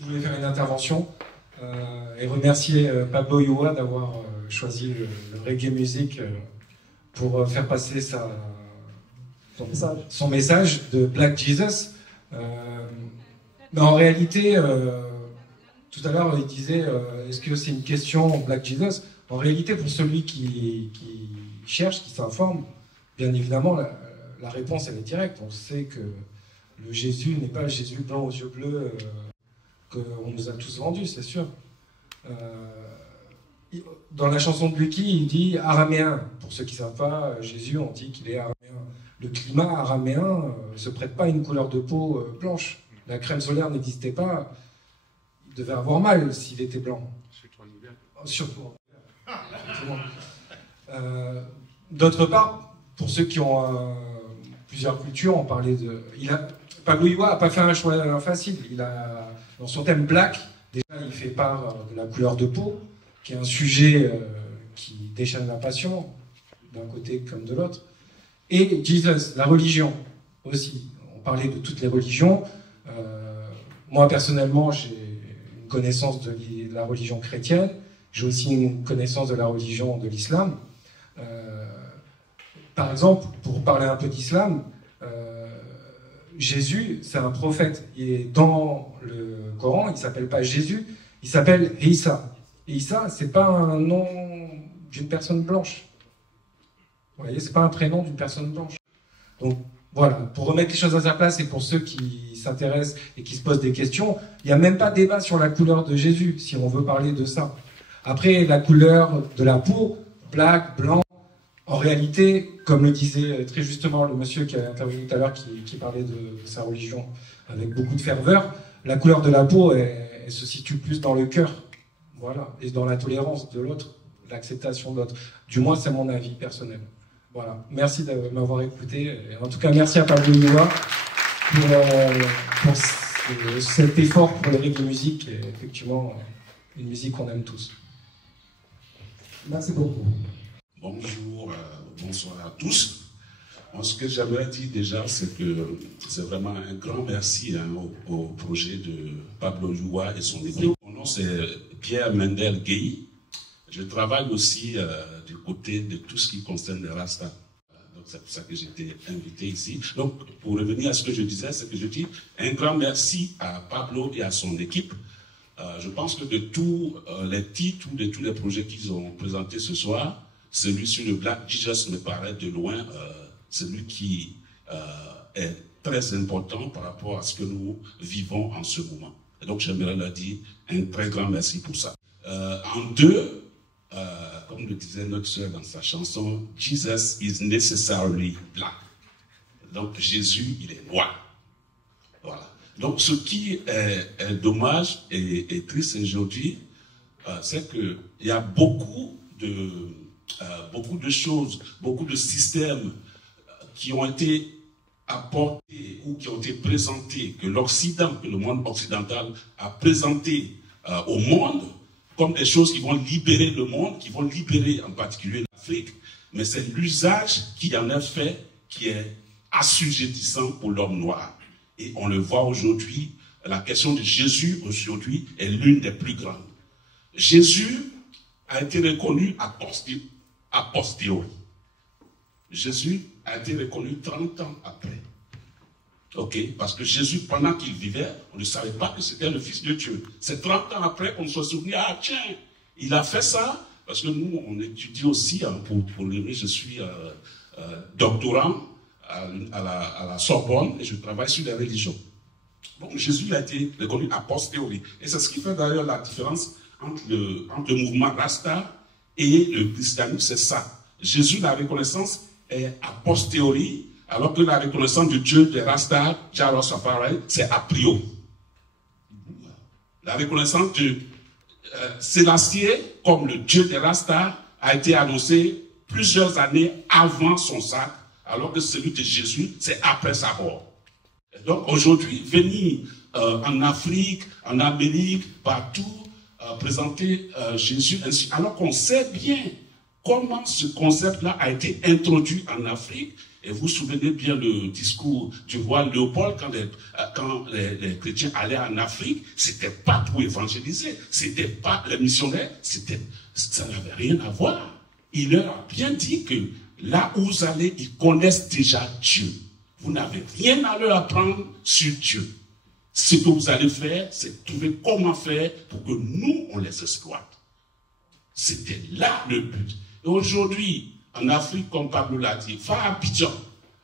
Je voulais faire une intervention et remercier Pablo Yua d'avoir choisi le reggae music pour faire passer son message de Black Jesus. Mais en réalité, tout à l'heure, il disait est-ce que c'est une question Black Jesus? En réalité, pour celui qui cherche, qui s'informe, bien évidemment, la réponse elle est directe. On sait que le Jésus n'est pas le Jésus blanc aux yeux bleus qu'on nous a tous vendus, c'est sûr. Dans la chanson de Lucky, il dit araméen. Pour ceux qui ne savent pas, Jésus, on dit qu'il est araméen. Le climat araméen ne se prête pas à une couleur de peau blanche. La crème solaire n'existait pas. Il devait avoir mal s'il était blanc. Surtout en hiver. Surtout en hiver. D'autre part, pour ceux qui ont plusieurs cultures, on parlait de... Pablo Yua n'a pas fait un choix facile. Dans son thème Black, déjà il fait part de la couleur de peau, qui est un sujet qui déchaîne la passion, d'un côté comme de l'autre. Et Jesus, la religion aussi. On parlait de toutes les religions. Moi personnellement, j'ai une connaissance de la religion chrétienne. J'ai aussi une connaissance de la religion de l'islam. Par exemple, pour parler un peu d'islam, Jésus, c'est un prophète. Et dans le Coran, il ne s'appelle pas Jésus, il s'appelle Isa. Et Isa, ce n'est pas un nom d'une personne blanche. Vous voyez, ce n'est pas un prénom d'une personne blanche. Donc, voilà, pour remettre les choses à sa place et pour ceux qui s'intéressent et qui se posent des questions, il n'y a même pas de débat sur la couleur de Jésus, si on veut parler de ça. Après, la couleur de la peau, black, blanc, en réalité, comme le disait très justement le monsieur qui a intervenu tout à l'heure, qui parlait de sa religion avec beaucoup de ferveur, la couleur de la peau, elle se situe plus dans le cœur, voilà, et dans la tolérance de l'autre, l'acceptation de l'autre. Du moins, c'est mon avis personnel. Voilà. Merci de m'avoir écouté. Et en tout cas, merci à Pablo Yua pour cet effort pour le reggae musique, et effectivement, une musique qu'on aime tous. Merci beaucoup. Bonjour, bonsoir à tous. Ce que j'aimerais dire déjà, c'est que c'est vraiment un grand merci au projet de Pablo Yua et son équipe. Mon nom c'est Pierre Mendel Gueye. Je travaille aussi du côté de tout ce qui concerne les Rastas. Donc c'est pour ça que j'ai été invité ici. Donc pour revenir à ce que je disais, c'est que je dis un grand merci à Pablo et à son équipe. Je pense que de tous les titres ou de tous les projets qu'ils ont présentés ce soir, celui sur le Black Jesus me paraît de loin celui qui est très important par rapport à ce que nous vivons en ce moment. Et donc j'aimerais leur dire un très grand merci pour ça. En deux, comme le disait notre sœur dans sa chanson, Jesus is necessarily black. Donc Jésus, il est noir. Voilà. Donc ce qui est dommage et triste aujourd'hui, c'est qu'il y a beaucoup de choses, beaucoup de systèmes qui ont été apportés ou qui ont été présentés, que l'Occident, que le monde occidental a présenté au monde, comme des choses qui vont libérer le monde, qui vont libérer en particulier l'Afrique, mais c'est l'usage qui en est fait qui est assujettissant pour l'homme noir. Et on le voit aujourd'hui, la question de Jésus aujourd'hui est l'une des plus grandes. Jésus a été reconnu a posteriori. Jésus a été reconnu 30 ans après. Ok, parce que Jésus, pendant qu'il vivait, on ne savait pas que c'était le Fils de Dieu. C'est 30 ans après qu'on se souvient, ah tiens, il a fait ça, parce que nous, on étudie aussi, pour le je suis doctorant à la Sorbonne, et je travaille sur les religions. Donc Jésus a été reconnu a posteriori. Et c'est ce qui fait d'ailleurs la différence entre le mouvement Rasta et le christianisme, c'est ça. Jésus, la reconnaissance est a posteriori, alors que la reconnaissance du Dieu de Rasta, Jah Rastafari, c'est a priori. La reconnaissance de Sélassié comme le Dieu de Rasta a été annoncée plusieurs années avant son sacre, alors que celui de Jésus, c'est après sa mort. Et donc aujourd'hui, venir en Afrique, en Amérique, partout, présenter Jésus ainsi, alors qu'on sait bien comment ce concept-là a été introduit en Afrique. Et vous vous souvenez bien le discours du roi Léopold quand les chrétiens allaient en Afrique, c'était pas pour évangéliser, c'était pas les missionnaires, ça n'avait rien à voir. Il leur a bien dit que là où vous allez, ils connaissent déjà Dieu. Vous n'avez rien à leur apprendre sur Dieu. Ce que vous allez faire, c'est trouver comment faire pour que nous, on les exploite. C'était là le but. Et aujourd'hui, en Afrique, comme Pablo l'a dit, va à Abidjan,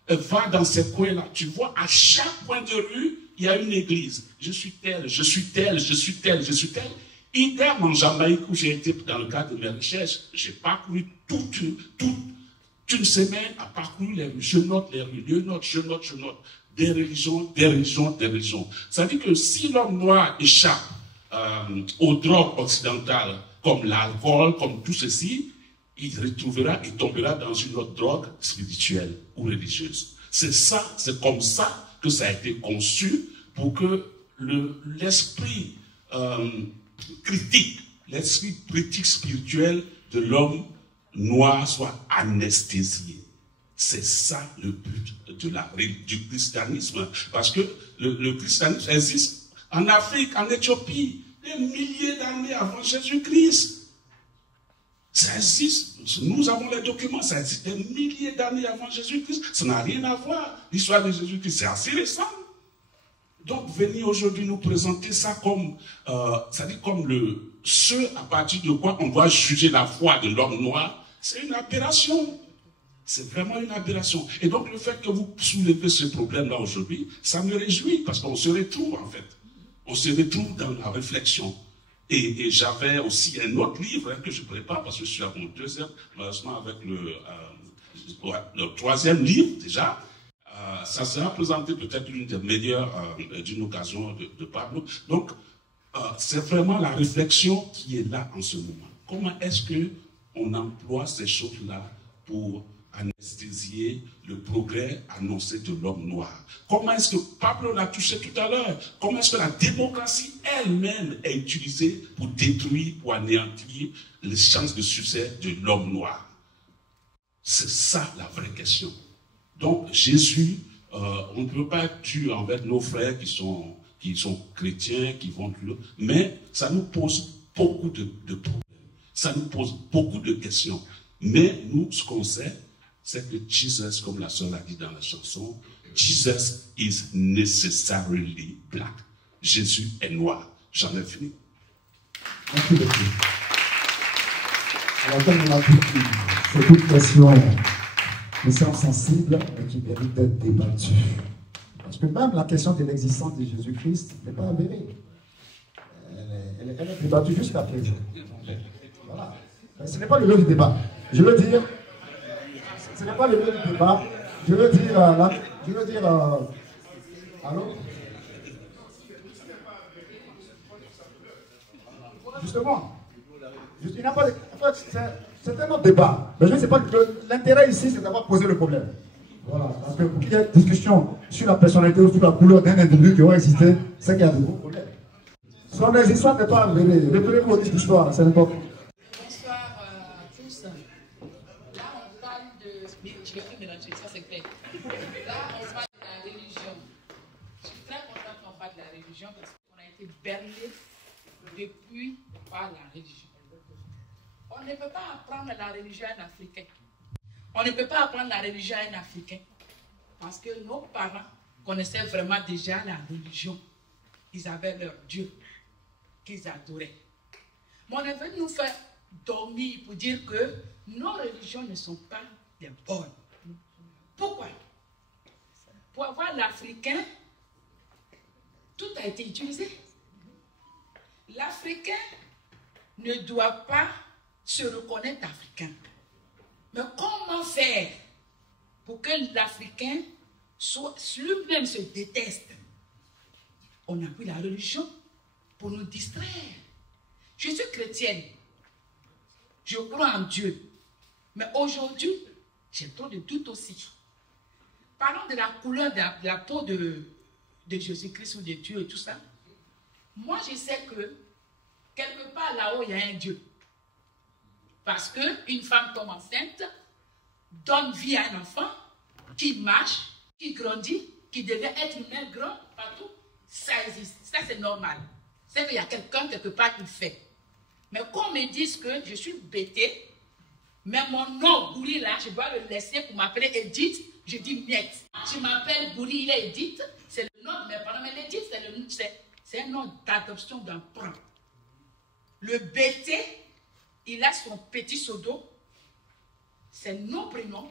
va dans ces coins-là. Tu vois, à chaque point de rue, il y a une église. Je suis tel, je suis tel, je suis tel, je suis tel. Idem en Jamaïque où j'ai été dans le cadre de mes recherches, j'ai parcouru toute une semaine à parcourir les rues. Je note les rues, je note. Des religions. Ça veut dire que si l'homme noir échappe aux drogues occidentales, comme l'alcool, comme tout ceci, il tombera dans une autre drogue spirituelle ou religieuse. C'est comme ça que ça a été conçu pour que l'esprit critique spirituel de l'homme noir soit anesthésié. C'est ça le but du christianisme. Parce que le christianisme existe en Afrique, en Éthiopie, des milliers d'années avant Jésus-Christ. Ça existe. Nous avons les documents. Ça existe des milliers d'années avant Jésus-Christ. Ça n'a rien à voir. L'histoire de Jésus-Christ, c'est assez récent. Donc, venir aujourd'hui nous présenter ça comme, ce à partir de quoi on doit juger la foi de l'homme noir, c'est une aberration. C'est vraiment une aberration. Et donc, le fait que vous soulevez ce problème-là aujourd'hui, ça me réjouit, parce qu'on se retrouve, en fait. On se retrouve dans la réflexion. Et j'avais aussi un autre livre que je prépare, parce que je suis à mon deuxième, malheureusement, avec le troisième livre, déjà. Ça sera présenté peut-être l'une des meilleures d'une occasion de Pablo. Donc, c'est vraiment la réflexion qui est là en ce moment. Comment est-ce qu'on emploie ces choses-là pour anesthésier le progrès annoncé de l'homme noir? Comment est-ce que, Pablo l'a touché tout à l'heure, comment est-ce que la démocratie elle-même est utilisée pour détruire, pour anéantir les chances de succès de l'homme noir? C'est ça la vraie question. Donc Jésus, on ne peut pas être dur envers nos frères qui sont chrétiens, qui vont plus, mais ça nous pose beaucoup de problèmes. Ça nous pose beaucoup de questions. Mais nous, ce qu'on sait, c'est que Jesus, comme la sœur l'a dit dans la chanson, Jesus is necessarily black. Jésus est noir. J'en ai fini. Merci beaucoup. Alors, comme on a dit, c'est une question qui semble sensible et qui mérite d'être débattue. Parce que même la question de l'existence de Jésus-Christ n'est pas avérée. Elle est débattue jusqu'à présent. Voilà. Mais ce n'est pas le lieu du débat. Je veux dire, ce n'est pas le lieu du débat. Je veux dire, allô? Justement, il n'y a pas de, en fait, c'est un autre débat. Mais je ne sais pas que l'intérêt ici, c'est d'avoir posé le problème. Voilà, parce que pour qu'il y ait une discussion sur la personnalité ou sur la couleur d'un individu qui aura existé, c'est qu'il y a de gros problèmes. Son existence n'est pas avérée. Reprenez-vous votre histoire, c'est n'importe quoi. Bonsoir à tous. Là, on parle de... Je vais plus mélanger, ça c'est clair. Là, on parle de la religion. Je suis très contente qu'on parle de la religion parce qu'on a été berné depuis par la religion. On ne peut pas apprendre la religion à un Africain. On ne peut pas apprendre la religion à un Africain. Parce que nos parents connaissaient vraiment déjà la religion. Ils avaient leur Dieu qu'ils adoraient. Mais on est venu nous faire dormir pour dire que nos religions ne sont pas les bonnes. Pourquoi? Pour avoir l'Africain, tout a été utilisé. L'Africain ne doit pas se reconnaître africain. Mais comment faire pour que l'Africain lui-même se déteste? On a pris la religion pour nous distraire. Je suis chrétienne. Je crois en Dieu. Mais aujourd'hui, j'ai trop de doutes aussi. Parlons de la couleur de la peau de Jésus-Christ ou de Dieu et tout ça. Moi, je sais que quelque part là-haut, il y a un Dieu. Parce qu'une femme tombe enceinte, donne vie à un enfant, qui marche, qui grandit, qui devait être une mère grande partout. Ça existe. Ça, c'est normal. C'est qu'il y a quelqu'un quelque part qui le fait. Mais qu'on me dise que je suis bêtée, mais mon nom, Gouri, là, je dois le laisser pour m'appeler Edith, je dis niet. Je m'appelle Gouri, il est Edith, c'est le nom de mes parents, mais Edith, c'est un nom d'adoption d'emprunt. Le bêté, il a son petit pseudo, c'est mon prénom,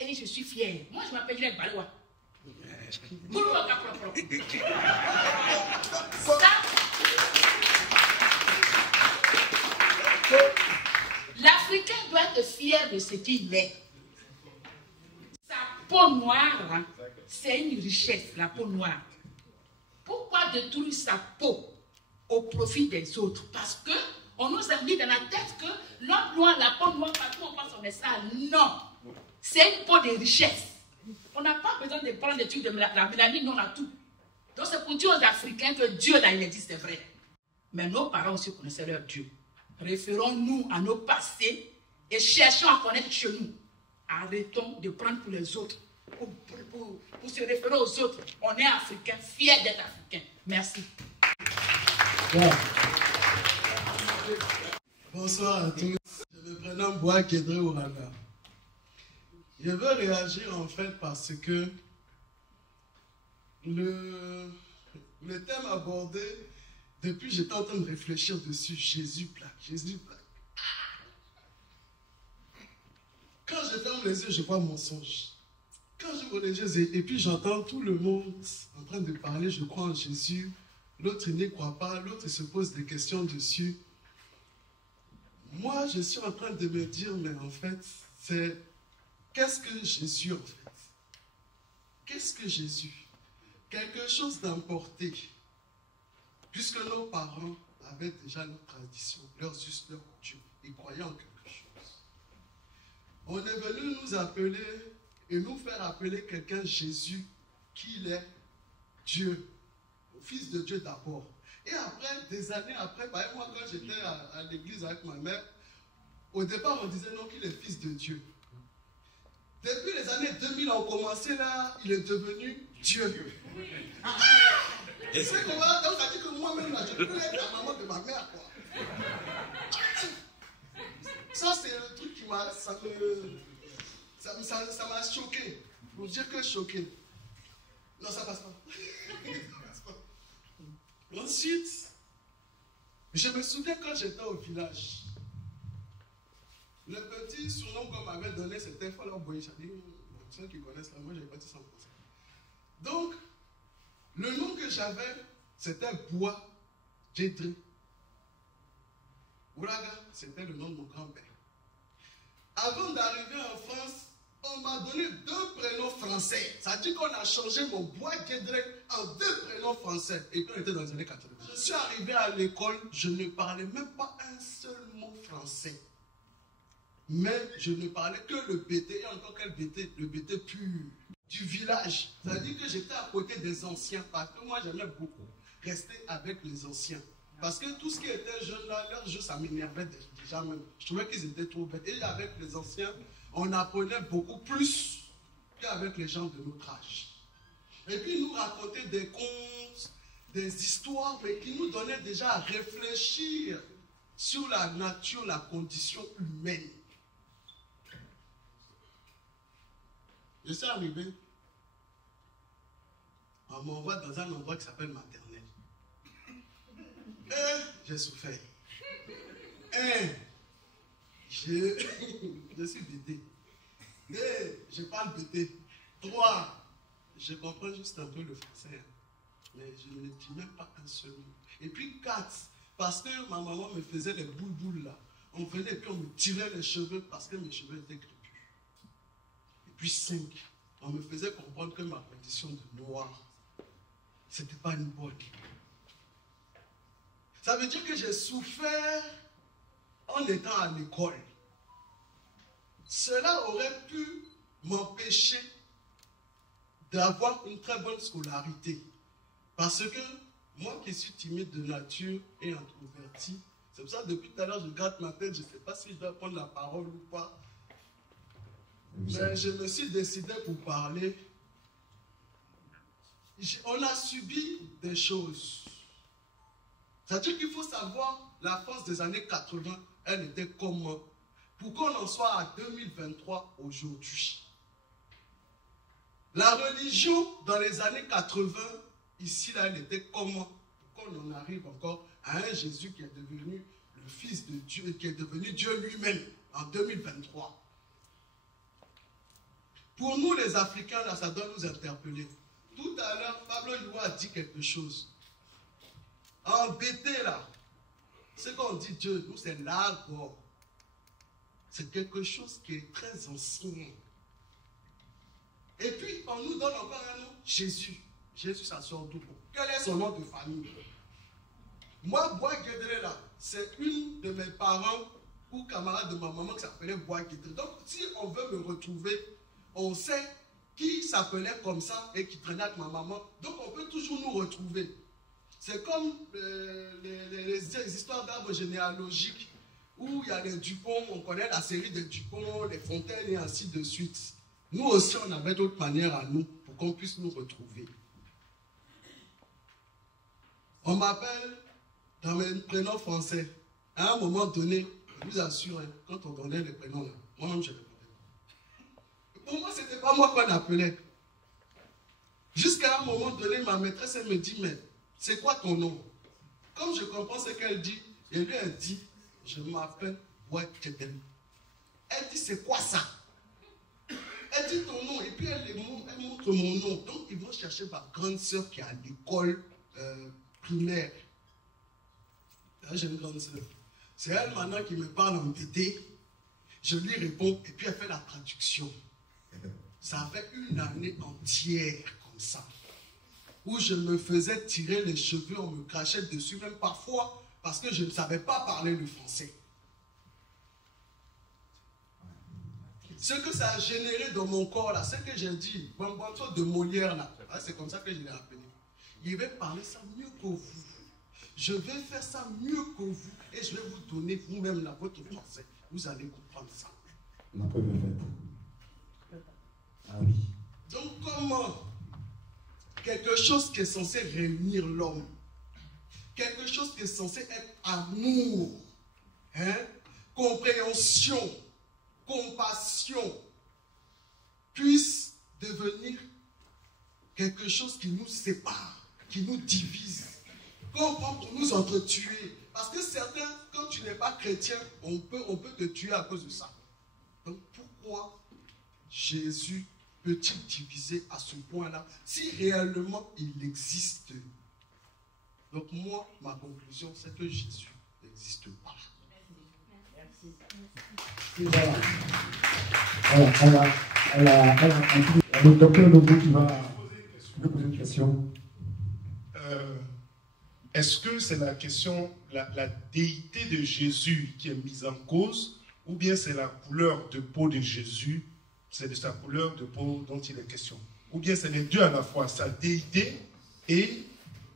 et je suis fière. Moi, je m'appelle Irène Baloua. L'Africain doit être fier de ce qu'il est. Sa peau noire, hein, c'est une richesse, la peau noire. Pourquoi détruire sa peau au profit des autres? Parce qu'on nous a mis dans la tête que l'homme noir, la peau noire, partout on pense qu'on est sale. Non, c'est une peau de richesse. On n'a pas besoin de prendre des trucs de la mélanine, on a tout. Donc c'est pour dire aux Africains que Dieu là il existe, c'est vrai. Mais nos parents aussi connaissaient leur Dieu. Référons-nous à nos passés et cherchons à connaître chez nous. Arrêtons de prendre pour les autres, pour se référer aux autres. On est africain, fiers d'être africain. Merci. Ouais. Bonsoir à tous. Je me prénomme Bois Kedre Ouraga. Je veux réagir en fait parce que le thème abordé, depuis j'étais en train de réfléchir dessus, Jésus plaque, Jésus plaque. Quand je ferme les yeux, je vois mensonge. Quand j'ouvre les yeux et puis j'entends tout le monde en train de parler, je crois en Jésus, l'autre n'y croit pas, l'autre se pose des questions dessus. Moi, je suis en train de me dire, mais en fait, c'est qu'est-ce que Jésus en fait? Qu'est-ce que Jésus? Quelque chose d'importé. Puisque nos parents avaient déjà leur tradition, leurs us, leurs coutumes. Ils croyaient en quelque chose. On est venu nous appeler et nous faire appeler quelqu'un Jésus, qu'il est Dieu, fils de Dieu d'abord. Et après, des années après, bah, moi quand j'étais à l'église avec ma mère, au départ on disait non qu'il est fils de Dieu. Depuis les années 2000, on commençait là, il est devenu Dieu. Et c'est qu'on va, donc ça dit que moi-même là, je peux être la maman de ma mère, quoi. Ça c'est le truc qui m'a, ça m'a choqué. Pour dire que choqué. Non, ça passe pas. Ensuite, je me souviens quand j'étais au village, le petit surnom qu'on m'avait donné, c'était Fala Boy. J'ai dit, ceux qui connaissent là, moi j'avais pas dit ça en français. Donc, le nom que j'avais, c'était Bois Djedre. Ouraga, c'était le nom de mon grand-père. Avant d'arriver en France, on m'a donné 2 prénoms français. Ça dit qu'on a changé mon Bois Djedre en 2 prénoms français. Et quand on était dans les années 80. Je suis arrivé à l'école, je ne parlais même pas un seul mot français. Mais je ne parlais que le BT, et encore quel BT? Le BT pur du village. Ça veut dire que j'étais à côté des anciens, parce que moi j'aimais beaucoup rester avec les anciens. Parce que tout ce qui était jeune là, leur jeu, ça m'énervait déjà même. Je trouvais qu'ils étaient trop bêtes. Et avec les anciens, on apprenait beaucoup plus qu'avec les gens de notre âge. Et puis ils nous racontaient des contes, des histoires, mais qui nous donnaient déjà à réfléchir sur la nature, la condition humaine. Je suis arrivé, on m'envoie dans un endroit qui s'appelle maternelle. J'ai souffert. Je suis bêté. Je parle bêté. 3, je comprends juste un peu le français. Mais je ne dis même pas un seul mot. Et puis 4, parce que ma maman me faisait les boules là. On venait et puis on me tirait les cheveux parce que mes cheveux étaient crépus. Et puis 5, on me faisait comprendre que ma condition de noir, c'était pas une bonne. Ça veut dire que j'ai souffert en étant à l'école. Cela aurait pu m'empêcher d'avoir une très bonne scolarité. Parce que moi qui suis timide de nature et introverti, C'est pour ça que depuis tout à l'heure, je gratte ma tête, je ne sais pas si je dois prendre la parole ou pas. Mais je me suis décidé pour parler. On a subi des choses. C'est-à-dire qu'il faut savoir, la France des années 80, elle était comment? Pour qu'on en soit à 2023 aujourd'hui. La religion dans les années 80, ici, là, elle était comment? Pour qu'on en arrive encore à un Jésus qui est devenu le Fils de Dieu, qui est devenu Dieu lui-même en 2023. Pour nous, les Africains, là, ça doit nous interpeller. Tout à l'heure, Pablo Youa a dit quelque chose. Embêté, là. Ce qu'on dit Dieu, nous, c'est l'arbre. C'est quelque chose qui est très ancien. Et puis, on nous donne encore un nom, Jésus. Jésus, ça sort d'où? Quel est son nom de famille? Moi, Bois Guédré, là, c'est une de mes parents ou camarades de ma maman qui s'appelait Bois Guédré. Donc, si on veut me retrouver, on sait qui s'appelait comme ça et qui traînait avec ma maman. Donc, on peut toujours nous retrouver. C'est comme les histoires d'arbres généalogiques où il y a les Dupont, on connaît la série des Dupont, les Fontaines et ainsi de suite. Nous aussi, on avait d'autres manières à nous pour qu'on puisse nous retrouver. On m'appelle dans mes prénoms français. À un moment donné, je vous assure, quand on donnait les prénoms, là, moi-même, je les connais. Pour moi, ce n'était pas moi qu'on appelait. Jusqu'à un moment donné, ma maîtresse, elle me dit, mais c'est quoi ton nom? Comme je comprends ce qu'elle dit, et lui, elle dit, je m'appelle Ouakedel. Elle dit, c'est quoi ça? Elle dit ton nom, et puis elle montre mon nom. Donc, ils vont chercher ma grande sœur qui est à l'école primaire. Là, j'ai une grande sœur. C'est elle maintenant qui me parle en TT. Je lui réponds, et puis elle fait la traduction. Ça a fait une année entière comme ça, où je me faisais tirer les cheveux, on me crachait dessus, même parfois, parce que je ne savais pas parler le français. Ce que ça a généré dans mon corps, là, c'est que j'ai dit, Bambanto de Molière, là, c'est comme ça que je l'ai appelé. Il va parler ça mieux que vous. Je vais faire ça mieux que vous, et je vais vous donner vous-même là, votre français. Vous allez comprendre ça. La preuve est faite. Ah oui. Donc, comment quelque chose qui est censé réunir l'homme, quelque chose qui est censé être amour, hein, compréhension, compassion, puisse devenir quelque chose qui nous sépare, qui nous divise, qu'on prend pour nous entretuer. Parce que certains, quand tu n'es pas chrétien, on peut te tuer à cause de ça. Donc pourquoi Jésus peut-il diviser à ce point-là, si réellement il existe? Donc moi, ma conclusion, c'est que Jésus n'existe pas. Le docteur Lobo qui va me poser une question. Est-ce que c'est la question, la déité de Jésus qui est mise en cause, ou bien c'est la couleur de peau de Jésus, c'est de sa couleur de peau dont il est question? Ou bien c'est les deux à la fois, sa déité et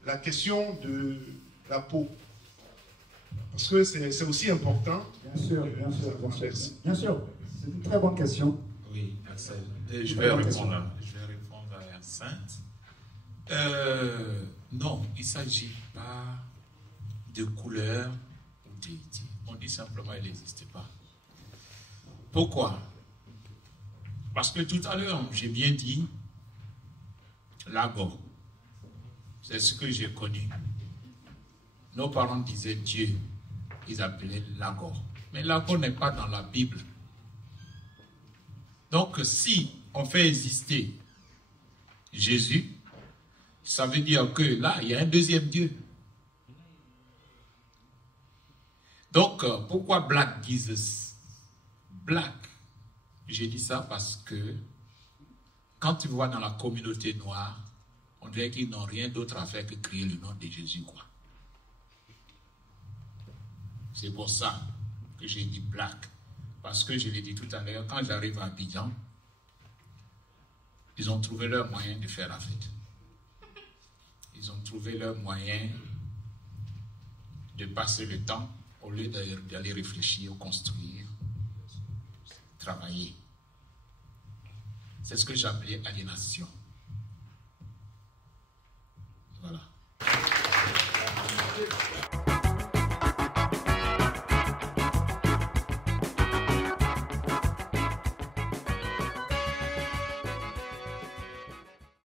la question de la peau? Parce que c'est aussi important. Bien sûr. Bien sûr, c'est une très bonne question. Oui, Axel. Je vais répondre à Sainte. Non, il ne s'agit pas de couleur ou déité. On dit simplement qu'il n'existe pas. Pourquoi? Parce que tout à l'heure, j'ai bien dit Lagor. C'est ce que j'ai connu. Nos parents disaient Dieu. Ils appelaient Lagor. Mais Lagor n'est pas dans la Bible. Donc, si on fait exister Jésus, ça veut dire que là, il y a un deuxième Dieu. Donc, pourquoi Black Jesus? Black, j'ai dit ça parce que quand tu vois dans la communauté noire, on dirait qu'ils n'ont rien d'autre à faire que crier le nom de Jésus, quoi. C'est pour ça que j'ai dit Black. Parce que je l'ai dit tout à l'heure, quand j'arrive à Abidjan, ils ont trouvé leur moyen de faire la fête. Ils ont trouvé leur moyen de passer le temps au lieu d'aller réfléchir, construire, travailler. C'est ce que j'appelais aliénation.